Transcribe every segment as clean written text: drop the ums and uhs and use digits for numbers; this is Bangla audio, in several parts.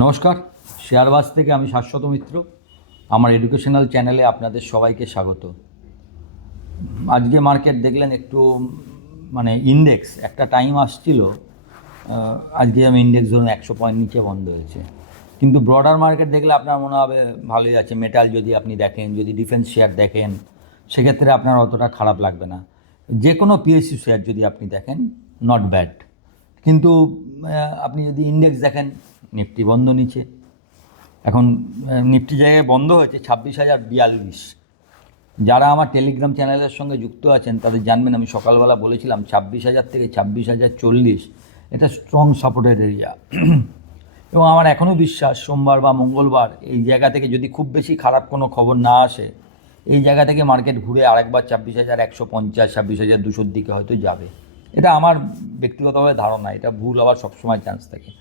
নমস্কার, শেয়ারবাজ থেকে আমি শাশ্বত মিত্র। আমার এডুকেশনাল চ্যানেলে আপনাদের সবাইকে স্বাগত। আজকে মার্কেট দেখলেন একটু ইন্ডেক্স একটা টাইম আসছিল, আজকে আমি ইন্ডেক্স ধরুন 100 পয়েন্ট নিচে বন্ধ হয়েছে, কিন্তু ব্রডার মার্কেট দেখলে আপনার মনে হবে ভালোই আছে। মেটাল যদি আপনি দেখেন, যদি ডিফেন্স শেয়ার দেখেন, সেক্ষেত্রে আপনার অতটা খারাপ লাগবে না। যে কোনো পিএসইউ শেয়ার যদি আপনি দেখেন, নট ব্যাড। কিন্তু আপনি যদি ইন্ডেক্স দেখেন, নিফটি বন্ধ নিচে। এখন নিফটি জায়গায় বন্ধ হয়েছে 26,042। যারা আমার টেলিগ্রাম চ্যানেলের সঙ্গে যুক্ত আছেন তাদের জানবেন, আমি সকালবেলা বলেছিলাম 26,000 থেকে 26,040 এটা স্ট্রং সাপোর্টের এরিয়া। এবং আমার এখনও বিশ্বাস সোমবার বা মঙ্গলবার এই জায়গা থেকে যদি খুব বেশি খারাপ কোনো খবর না আসে, এই জায়গা থেকে মার্কেট ঘুরে আরেকবার 26,150 26,200 দিকে হয়তো যাবে। এটা আমার ব্যক্তিগতভাবে ধারণা, এটা ভুল হওয়ার সবসময় চান্স থাকে।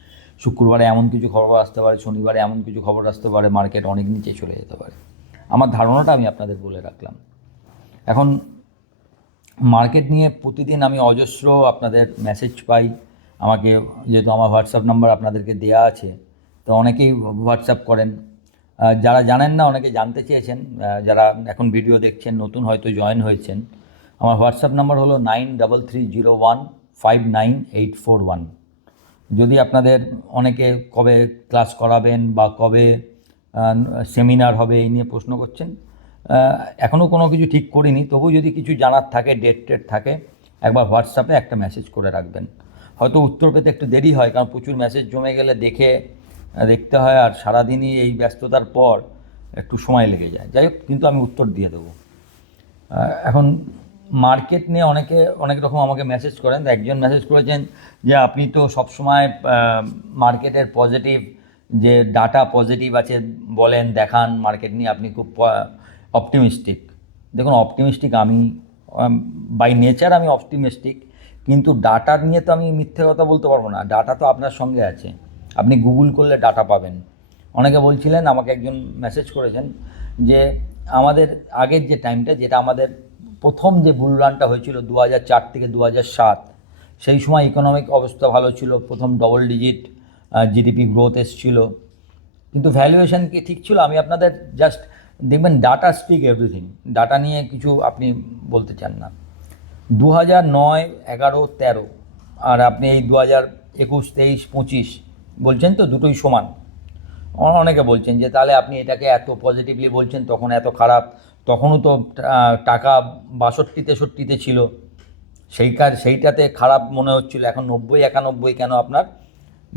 শুক্রবারে এমন কিছু খবর আসতে পারে, শনিবারে এমন কিছু খবর আসতে পারে, মার্কেট অনেক নিচে চলে যেতে পারে। আমার ধারণাটা আমি আপনাদের বলে রাখলাম। এখন মার্কেট নিয়ে প্রতিদিন আমি অজস্র আপনাদের মেসেজ পাই। আমাকে যেহেতু আমার হোয়াটসঅ্যাপ নাম্বার আপনাদেরকে দেয়া আছে, তো অনেকেই হোয়াটসঅ্যাপ করেন। যারা জানেন না, অনেকে জানতে চেয়েছেন, যারা এখন ভিডিও দেখছেন নতুন হয়তো জয়েন হয়েছেন, আমার হোয়াটসঅ্যাপ নাম্বার হলো 9330159841। যদি আপনাদের অনেকে কবে ক্লাস করাবেন বা কবে সেমিনার হবে এই নিয়ে প্রশ্ন করছেন, এখনও কোনো কিছু ঠিক করিনি, তবু যদি কিছু জানার থাকে, ডেট থাকে, একবার হোয়াটসঅ্যাপে একটা মেসেজ করে রাখবেন। হয়তো উত্তর পেতে একটু দেরি হয়, কারণ প্রচুর মেসেজ জমে গেলে দেখতে হয়, আর সারাদিনই এই ব্যস্ততার পর একটু সময় লেগে যায়। যাই হোক, কিন্তু আমি উত্তর দিয়ে দেবো। এখন মার্কেট নিয়ে অনেকে অনেক রকম আমাকে মেসেজ করেন। একজন মেসেজ করেছেন যে আপনি তো সবসময় মার্কেটের পজিটিভ, যে ডাটা পজিটিভ আছে বলেন, দেখান মার্কেট নিয়ে, আপনি খুব অপটিমিস্টিক। দেখুন, অপটিমিস্টিক আমি বাই নেচার আমি অপটিমিস্টিক, কিন্তু ডাটা নিয়ে তো আমি মিথ্যে কথা বলতে পারবো না। ডাটা তো আপনার সঙ্গে আছে, আপনি গুগল করলে ডাটা পাবেন। অনেকে বলছিলেন, আমাকে একজন মেসেজ করেছেন যে আমাদের আগের যে টাইমটা, যেটা আমাদের প্রথম যে বুল রানটা হয়েছিল 2004 থেকে 2007, সেই সময় ইকোনমিক অবস্থা ভালো ছিল, প্রথম ডবল ডিজিট জিডিপি গ্রোথ এসেছিল, কিন্তু ভ্যালুয়েশন কি ঠিক ছিল। আমি আপনাদের জাস্ট দেখবেন, ডাটা স্পিক এভরিথিং। ডাটা নিয়ে কিছু আপনি বলতে চান না। 2009, 11, 13 আর আপনি এই 2021, 23, 25 বলছেন তো, দুটোই সমান। অনেকে বলছেন যে তাহলে আপনি এটাকে এত পজিটিভলি বলছেন, তখন এত খারাপ, তখনও তো টাকা 62-63 ছিল, সেইটাতে খারাপ মনে হচ্ছিল, এখন 90-91 কেন আপনার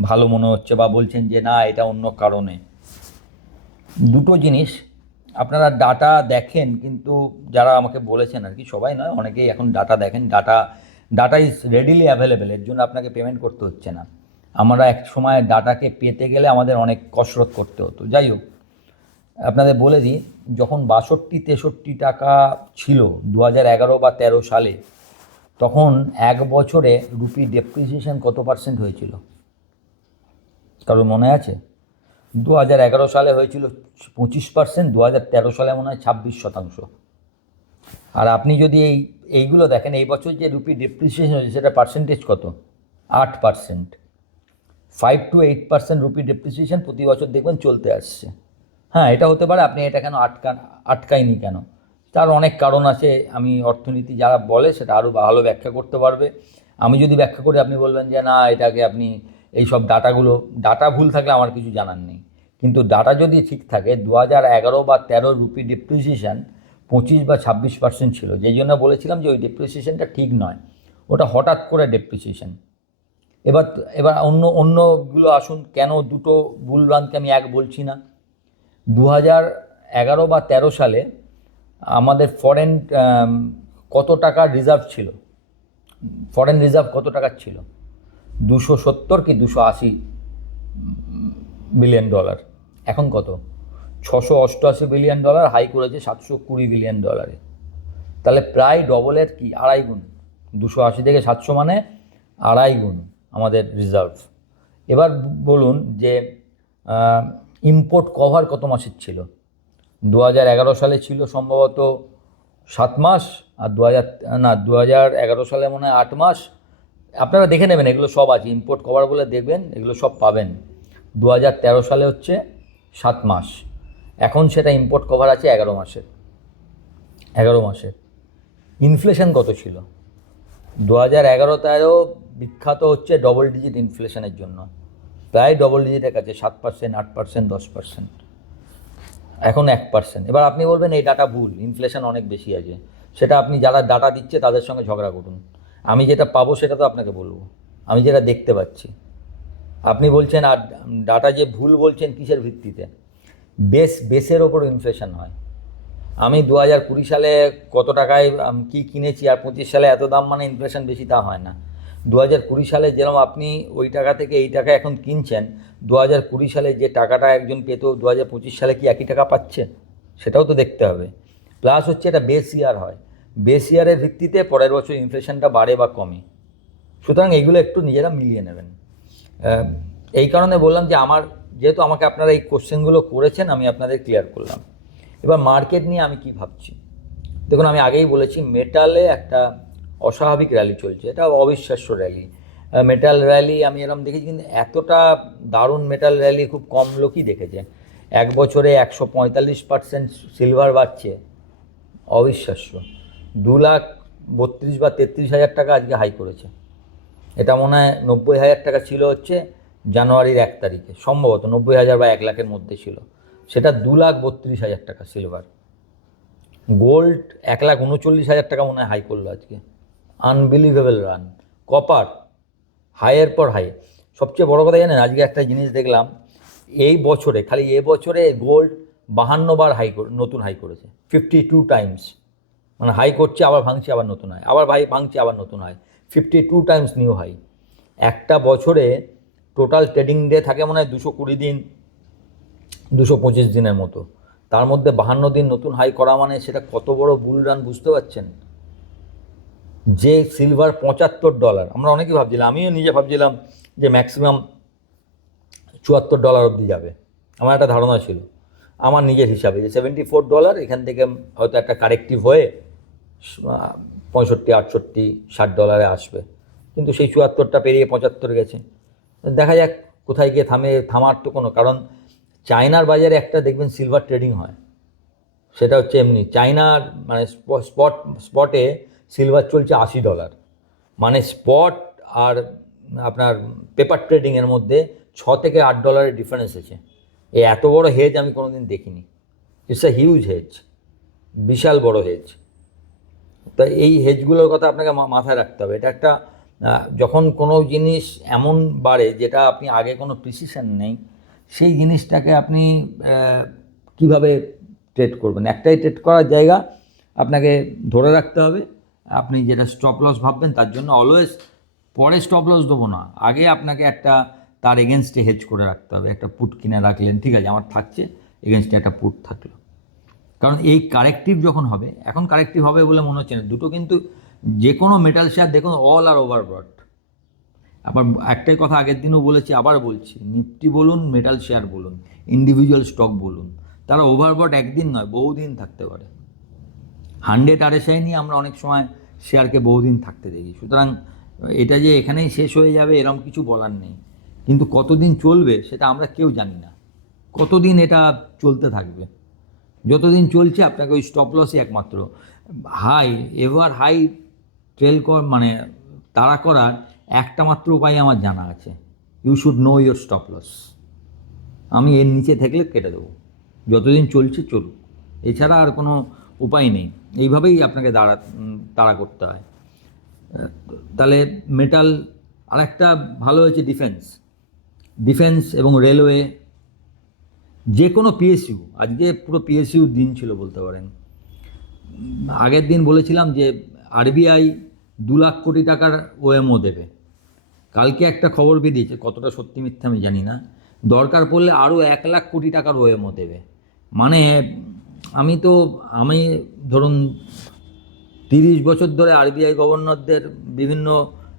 ভালো মনে হচ্ছে, বা বলছেন যে না এটা অন্য কারণে। দুটো জিনিস, আপনারা ডাটা দেখেন, কিন্তু যারা আমাকে বলেছেন আর কি, সবাই নয়, অনেকেই এখন ডাটা দেখেন। ডাটা ইজ রেডিলি অ্যাভেলেবেল, এর জন্য আপনাকে পেমেন্ট করতে হচ্ছে না। আমরা এক সময় ডাটাকে পেতে গেলে আমাদের অনেক কসরত করতে হতো। যাই হোক, আপনাদের বলে দিই, যখন 62-63 টাকা ছিল 2011 বা 13 সালে, তখন এক বছরে রুপি ডেপ্রিসিয়েশন কত পার্সেন্ট হয়েছিল কারোর মনে আছে? 2011 সালে হয়েছিল 25%, 2013 সালে মনে হয় 26%। আর আপনি যদি এইগুলো দেখেন, এই বছর যে রুপি ডেপ্রিসিয়েশন হয়েছে সেটা পার্সেন্টেজ কত? 8%। 5-8% রুপি ডেপ্রিসিয়েশন প্রতি বছর দেখবেন চলতে আসছে। হ্যাঁ, এটা হতে পারে আপনি এটা কেন আটকায়নি কেন, তার অনেক কারণ আছে। আমি অর্থনীতি যারা বলে সেটা আরও ভালো ব্যাখ্যা করতে পারবে। আমি যদি ব্যাখ্যা করি, আপনি বলবেন যে না, এটাকে আপনি এই সব ডাটা ভুল থাকলে আমার কিছু জানার নেই। কিন্তু ডাটা যদি ঠিক থাকে, 2011 বা 13 রুপি ডেপ্রিসিয়েশন 25 বা 26% ছিল, যেই জন্য বলেছিলাম যে ওই ডেপ্রিসিয়েশনটা ঠিক নয়, ওটা হঠাৎ করে ডেপ্রিসিয়েশন। এবার এবার অন্যগুলো আসুন, কেন দুটো বুল রানকে আমি এক বলছি না। 2011 বা 13 সালে আমাদের ফরেন কত টাকার রিজার্ভ ছিল? ফরেন রিজার্ভ কত টাকার ছিল? 270 কি 280 বিলিয়ন ডলার। এখন কত? 688 বিলিয়ন ডলার, হাই করেছে 720 বিলিয়ন ডলারে। তাহলে প্রায় ডবলের কি, আড়াই গুণ। 280 থেকে 700 মানে আড়াই গুণ আমাদের রিজার্ভ। এবার বলুন যে ইম্পোর্ট কভার কত মাসের ছিল? 2011 সালে ছিল সম্ভবত 7 মাস, আর 2011 সালে মনে হয় 8 মাস। আপনারা দেখে নেবেন, এগুলো সব আছে, ইম্পোর্ট কভার বলে দেখবেন, এগুলো সব পাবেন। 2013 সালে হচ্ছে 7 মাস, এখন সেটা ইম্পোর্ট কভার আছে 11 মাসের। ইনফ্লেশন কত ছিল? 2011-13 বিখ্যাত হচ্ছে ডবল ডিজিট ইনফ্লেশনের জন্য, প্রায় ডবল ডিজিটের কাছে, 7%, 8%, 10%, এখন 1%। এবার আপনি বলবেন এই ডাটা ভুল, ইনফ্লেশন অনেক বেশি আছে। সেটা আপনি যারা ডাটা দিচ্ছে তাদের সঙ্গে ঝগড়া করুন, আমি যেটা পাবো সেটা তো আপনাকে বলবো, আমি যেটা দেখতে পাচ্ছি। আপনি বলছেন আর ডাটা যে ভুল বলছেন কিসের ভিত্তিতে? বেসের ওপর ইনফ্লেশন হয়। আমি 2020 সালে কত টাকায় কি কিনেছি আর 25 সালে এত দাম মানে ইনফ্লেশন বেশি, তা হয় না। 2020 সালে যেরকম আপনি ওই টাকা থেকে এই টাকা এখন কিনছেন, 2020 সালে যে টাকাটা একজন পেত 2025 সালে কি একই টাকা পাচ্ছে? সেটাও তো দেখতে হবে। প্লাস হচ্ছে এটা বেস ইয়ার হয়, বেস ইয়ারের ভিত্তিতে পরের বছর ইনফ্লেশনটা বাড়ে বা কমে। সুতরাং এইগুলো একটু নিজেরা মিলিয়ে নেবেন। এই কারণে বললাম যে যেহেতু আমাকে আপনারা এই কোশ্চেনগুলো করেছেন, আমি আপনাদের ক্লিয়ার করলাম। এবার মার্কেট নিয়ে আমি কি ভাবছি, দেখুন আমি আগেই বলেছি মেটালে একটা অস্বাভাবিক র্যালি চলছে, এটা অবিশ্বাস্য র্যালি। মেটাল র্যালি আমি এরকম দেখেছি, কিন্তু এতটা দারুণ মেটাল র্যালি খুব কম লোকই দেখেছে। এক বছরে 145% সিলভার বাড়ছে, অবিশ্বাস্য। 2,32,000 বা 33,000 টাকা আজকে হাই করেছে। এটা মনে হয় 90,000 টাকা ছিল হচ্ছে জানুয়ারির 1 তারিখে, সম্ভবত 90,000 বা 1 লাখের মধ্যে ছিল, সেটা 2,32,000 টাকা সিলভার। গোল্ড 1,39,000 টাকা মনে হয় হাই করলো আজকে, আনবিলিভেবল রান। কপার হাইয়ের পর হাই। সবচেয়ে বড় কথা জানেন, আজকে একটা জিনিস দেখলাম, এই বছরে খালি বছরে গোল্ড 52 বার নতুন হাই করেছে, 52 টাইমস। মানে হাই করছে, আবার ভাঙছে, আবার নতুন হয়, আবার ভাঙছে, আবার নতুন হয়, 52 টাইমস নিউ হাই। একটা বছরে টোটাল ট্রেডিং ডে থাকে মনে হয় 220 দিন, 225 দিনের মতো, তার মধ্যে 52 দিন নতুন হাই করা মানে সেটা কত বড় বুল রান, বুঝতে পারছেন? যে সিলভার $75, আমরা অনেকেই ভাবছিলাম, আমিও নিজে ভাবছিলাম যে ম্যাক্সিমাম $74 অবধি যাবে, আমার একটা ধারণা ছিল আমার নিজের হিসাবে, যে $74 এখান থেকে হয়তো একটা কারেক্টিভ হয়ে 65, 68, $60 আসবে। কিন্তু সেই 74টা পেরিয়ে 75 গেছে। দেখা যাক কোথায় গিয়ে থামার তো কোনো কারণ। চায়নার বাজারে একটা দেখবেন সিলভার ট্রেডিং হয়, সেটা হচ্ছে এমনি চায়নার মানে স্পটে সিলভার চলছে $80, মানে স্পট আর আপনার পেপার ট্রেডিংয়ের মধ্যে $6 থেকে $8 ডিফারেন্স আছে। এই এত বড় হেজ আমি কোনো দিন দেখিনি। ইটস এ হিউজ হেজ, বিশাল বড় হেজ। তা এই হেজগুলোর কথা আপনাকে মাথায় রাখতে হবে। এটা একটা যখন কোনো জিনিস এমন বাড়ে যেটা আপনি আগে কোনো প্রিসিশন নেই, সেই জিনিসটাকে আপনি কিভাবে ট্রেড করবেন? একটাই ট্রেড করার জায়গা, আপনাকে ধরে রাখতে হবে। আপনি যেটা স্টপ লস ভাববেন তার জন্য অলওয়েজ পরে স্টপ লস দেবো না, আগে আপনাকে একটা তার এগেনস্টে হেজ করে রাখতে হবে। একটা পুট কিনে রাখলেন, ঠিক আছে আমার থাকছে, এগেনস্টে একটা পুট থাকলো। কারণ এই কারেক্টিভ যখন হবে, এখন কারেক্টিভ হবে বলে মনে হচ্ছে না দুটো, কিন্তু যে কোনো মেটাল শেয়ার দেখুন অল আর ওভারবট। আবার একটাই কথা আগের দিনও বলেছি, আবার বলছি, নিফটি বলুন, মেটাল শেয়ার বলুন, ইন্ডিভিজুয়াল স্টক বলুন, তারা ওভারবট একদিন নয় বহুদিন থাকতে পারে। 100 RSI নিয়ে আমরা অনেক সময় শেয়ারকে বহুদিন থাকতে দেখি। সুতরাং এটা যে এখানেই শেষ হয়ে যাবে এরকম কিছু বলার নেই, কিন্তু কতদিন চলবে সেটা আমরা কেউ জানি না। কতদিন এটা চলতে থাকবে, যতদিন চলছে আপনাকে ওই স্টপ লসই একমাত্র হাই, এভার হাই ট্রেল মানে তাড়া করার একটা মাত্র উপায় আমার জানা আছে, you should know your stop loss. আমি এর নিচে থাকলে কেটে দেবো, যতদিন চলছে চলুক, এছাড়া আর কোনো উপায় নেই। এইভাবেই আপনাকে তাড়া করতে হয়। তাহলে মেটাল, আরেকটা ভালো হয়েছে ডিফেন্স এবং রেলওয়ে, যে কোনো পিএসইউ, আজকে পুরো পিএসইউ দিন ছিল বলতে পারেন। আগের দিন বলেছিলাম যে আরবিআই 2 লাখ কোটি টাকার ওএমও দেবে, কালকে একটা খবর বেরিয়েছে, কতটা সত্যি মিথ্যা আমি জানি না, দরকার পড়লে আরও 1 লাখ কোটি টাকার ওএমও দেবে। মানে আমি ধরুন 30 বছর ধরে আরবিআই গভর্নরদের বিভিন্ন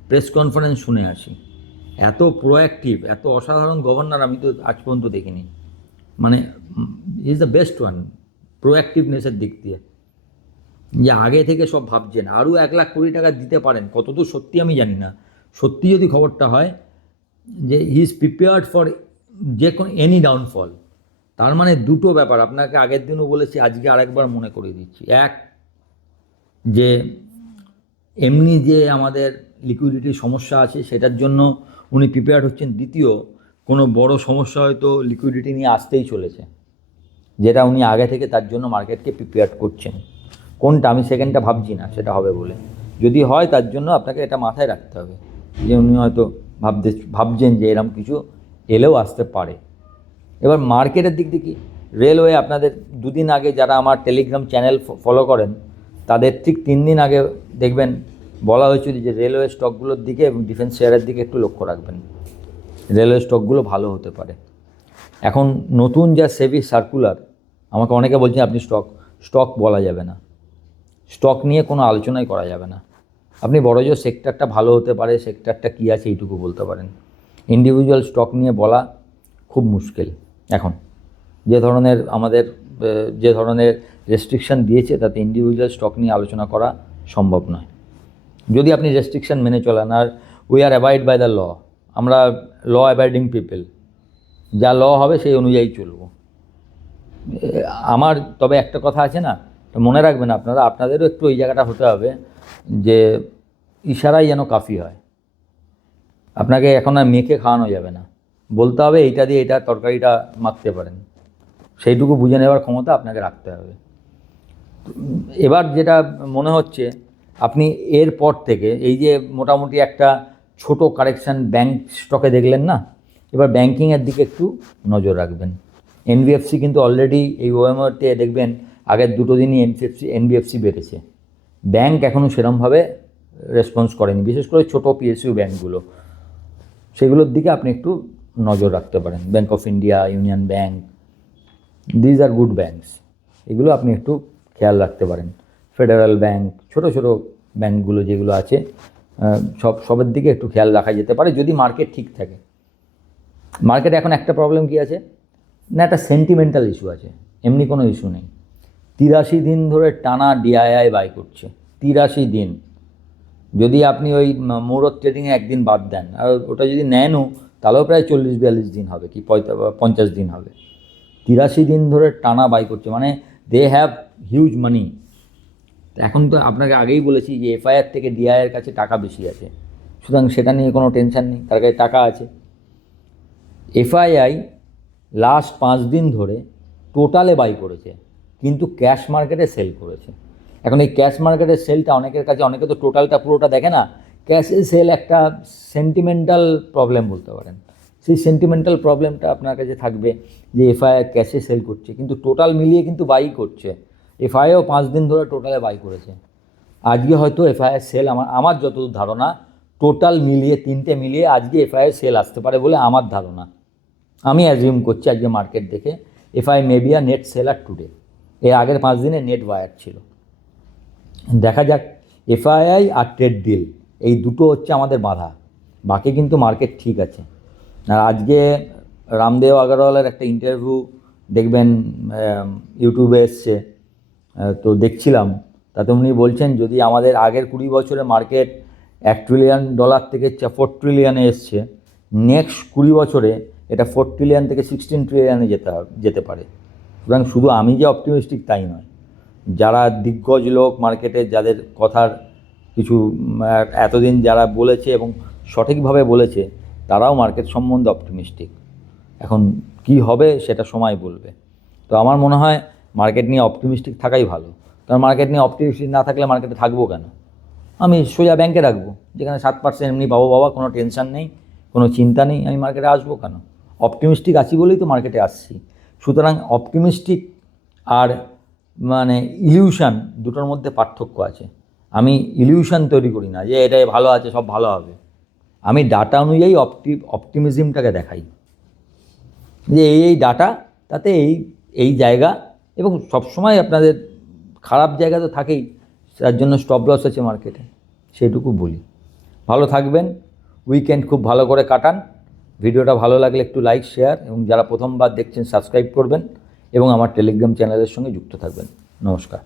প্রেস কনফারেন্স শুনে আসি, এত প্রোঅ্যাক্টিভ, এত অসাধারণ গভর্নর আমি তো আজ পর্যন্ত দেখিনি। মানে ইজ দ্য বেস্ট ওয়ান প্রোঅ্যাক্টিভনেসের দিক দিয়ে, যে আগে থেকে সব ভাবছেন আরও 1 লাখ কোটি টাকা দিতে পারেন। কতদূর সত্যি আমি জানি না, সত্যি যদি খবরটা হয় যে হি ইজ প্রিপেয়ার্ড ফর যে কোনো এনি ডাউনফল, তার মানে দুটো ব্যাপার আপনাকে আগের দিনও বলেছি, আজকে আরেকবার মনে করিয়ে দিচ্ছি। এক, যে এমনি যে আমাদের লিকুইডিটির সমস্যা আছে সেটার জন্য উনি প্রিপেয়ার হচ্ছেন। দ্বিতীয়, কোনো বড় সমস্যা হয়তো লিকুইডিটি নিয়ে আসতেই চলেছে, যেটা উনি আগে থেকে তার জন্য মার্কেটকে প্রিপেয়ার করছেন। কোনটা, আমি সেকেন্ডটা ভাবছি না সেটা হবে বলে। যদি হয় তার জন্য আপনাকে এটা মাথায় রাখতে হবে যে উনি হয়তো ভাবছেন যে এরকম কিছু এলেও আসতে পারে। এবার মার্কেটের দিক থেকে রেলওয়ে, আপনাদের দুদিন আগে যারা আমার টেলিগ্রাম চ্যানেল ফলো করেন তাদের ঠিক 3 দিন আগে দেখবেন বলা হয়েছিল যে রেলওয়ে স্টকগুলোর দিকে এবং ডিফেন্স শেয়ারের দিকে একটু লক্ষ্য রাখবেন, রেলওয়ে স্টকগুলো ভালো হতে পারে। এখন নতুন যা সেবি সার্কুলার, আমাকে অনেকে বলছেন আপনি স্টক বলা যাবে না, স্টক নিয়ে কোনো আলোচনাই করা যাবে না। আপনি বড়জোর সেক্টরটা ভালো হতে পারে, সেক্টরটা কী আছে এইটুকু বলতে পারেন। ইন্ডিভিজুয়াল স্টক নিয়ে বলা খুব মুশকিল এখন। যে ধরনের রেস্ট্রিকশান দিয়েছে তাতে ইন্ডিভিজুয়াল স্টক নিয়ে আলোচনা করা সম্ভব নয়। যদি আপনি রেস্ট্রিকশান মেনে চলেন, আর we are abide by the law, আমরা ল অ্যাবাইডিং পিপল, যা ল হবে সেই অনুযায়ী চলব। আমার তবে একটা কথা আছে না, মনে রাখবেন আপনাদেরও একটু ওই জায়গাটা হতে হবে যে ইশারাই যেন কাফি হয়। আপনাকে এখন আর মেখে খাওয়ানো যাবে না, বলতে হবে এইটা দিয়ে এটা তরকারিটা মাখতে পারেন, সেইটুকু বুঝে নেওয়ার ক্ষমতা আপনাকে রাখতে হবে। এবার যেটা মনে হচ্ছে, আপনি এর পর থেকে এই যে মোটামুটি একটা ছোট কারেকশান ব্যাংক স্টকে দেখলেন না, এবার ব্যাংকিংয়ের দিকে একটু নজর রাখবেন। এনবিএফসি কিন্তু অলরেডি এই ওএমআরতে দেখবেন আগের 2 দিনই এনবিএফসি বেড়েছে। ব্যাংক এখনও সেরমভাবে রেসপন্স করেনি, বিশেষ করে ছোটো পিএসইউ ব্যাংকগুলো, সেগুলোর দিকে আপনি একটু নজর রাখতে পারেন। Bank of India, union bank, these are good banks, এগুলো আপনি একটু খেয়াল রাখতে পারেন। ফেডারেল ব্যাংক, ছোটো ছোটো ব্যাংকগুলো যেগুলো আছে সবের দিকে একটু খেয়াল রাখা যেতে পারে যদি মার্কেট ঠিক থাকে। মার্কেটে এখন একটা প্রবলেম কী আছে না, একটা সেন্টিমেন্টাল ইস্যু আছে, এমনি কোনো ইস্যু নেই। 83 দিন ধরে টানা ডিআইআই বাই করছে, 83 দিন। যদি আপনি ওই মুহূর্ত ট্রেডিংয়ে একদিন বাদ দেন, আর ওটা যদি নেনও তাহলেও প্রায় 40-42 দিন হবে, কি 50 দিন হবে। 83 দিন ধরে টানা বাই করছে, মানে দে হ্যাভ হিউজ মানি। এখন তো আপনাকে আগেই বলেছি যে এফআইআর থেকে ডিআইয়ের কাছে টাকা বেশি আছে, সুতরাং সেটা নিয়ে কোনো টেনশন নেই, তার কাছে টাকা আছে। এফআইআই লাস্ট 5 দিন ধরে টোটালে বাই করেছে, কিন্তু ক্যাশ মার্কেটে সেল করেছে। এখন এই ক্যাশ মার্কেটের সেলটা অনেকের কাছে, অনেকে তো টোটালটা পুরোটা দেখে না, ক্যাশে সেল একটা সেন্টিমেন্টাল প্রবলেম বলতে পারেন। সেই সেন্টিমেন্টাল প্রবলেমটা আপনার কাছে থাকবে যে এফআইআই ক্যাশে সেল করছে, কিন্তু টোটাল মিলিয়ে কিন্তু বাই করছে। এফআইআইও 5 দিন ধরে টোটালে বাই করেছে। আজকে হয়তো এফআইআই সেল, আমার যতদূর ধারণা, টোটাল মিলিয়ে 3টে মিলিয়ে আজকে এফআইআই সেল আসতে পারে বলে আমার ধারণা। আমি অ্যাজিউম করছি আজকে মার্কেট দেখে FI may be a net seller today. এর আগের 5 দিনে নেট বায়ার ছিল। দেখা যাক, এফআইআই আর ট্রেড ডিল এই দুটো হচ্ছে আমাদের বাধা, বাকি কিন্তু মার্কেট ঠিক আছে। আর আজকে রামদেব আগরওয়ালের একটা ইন্টারভিউ দেখবেন ইউটিউবে এসছে, তো দেখছিলাম, তাতে উনি বলছেন যদি আমাদের আগের 20 বছরে মার্কেট $1 ট্রিলিয়ন থেকে 4 ট্রিলিয়নে এসছে, নেক্সট 20 বছরে এটা 4 ট্রিলিয়ন থেকে 16 ট্রিলিয়নে যেতে পারে। সুতরাং শুধু আমি যে অপটিমিস্টিক তাই নয়, যারা দিগ্গজ লোক মার্কেটে, যাদের কথার কিছু এতদিন যারা বলেছে এবং সঠিকভাবে বলেছে, তারাও মার্কেট সম্বন্ধে অপটিমিস্টিক। এখন কি হবে সেটা সময় বলবে। তো আমার মনে হয় মার্কেট নিয়ে অপটিমিস্টিক থাকাই ভালো, কারণ মার্কেট নিয়ে অপটিমিস্টিক না থাকলে মার্কেটে থাকবো কেন? আমি সোজা ব্যাংকে রাখবো, যেখানে 7% এমনি পাবো, বাবা কোনো টেনশন নেই, কোনো চিন্তা নেই, আমি মার্কেটে আসবো কেন? অপটিমিস্টিক আছি বলেই তো মার্কেটে আসছি। সুতরাং অপটিমিস্টিক আর মানে ইলিউশন দুটোর মধ্যে পার্থক্য আছে। আমি ইলিউশন তৈরি করি না যে এটাই ভালো আছে, সব ভালো হবে। আমি ডাটা অনুযায়ী অপটিমিজমটাকে দেখাই যে এই ডাটা, তাতে এই জায়গা, এবং সবসময় আপনাদের খারাপ জায়গা তো থাকেই, তার জন্য স্টপ লস আছে মার্কেটে, সেটুকু বলি। ভালো থাকবেন, উইকেন্ড খুব ভালো করে কাটান। ভিডিওটা ভালো লাগলে একটু লাইক, শেয়ার, এবং যারা প্রথমবার দেখছেন সাবস্ক্রাইব করবেন, এবং আমার টেলিগ্রাম চ্যানেলের সঙ্গে যুক্ত থাকবেন। নমস্কার।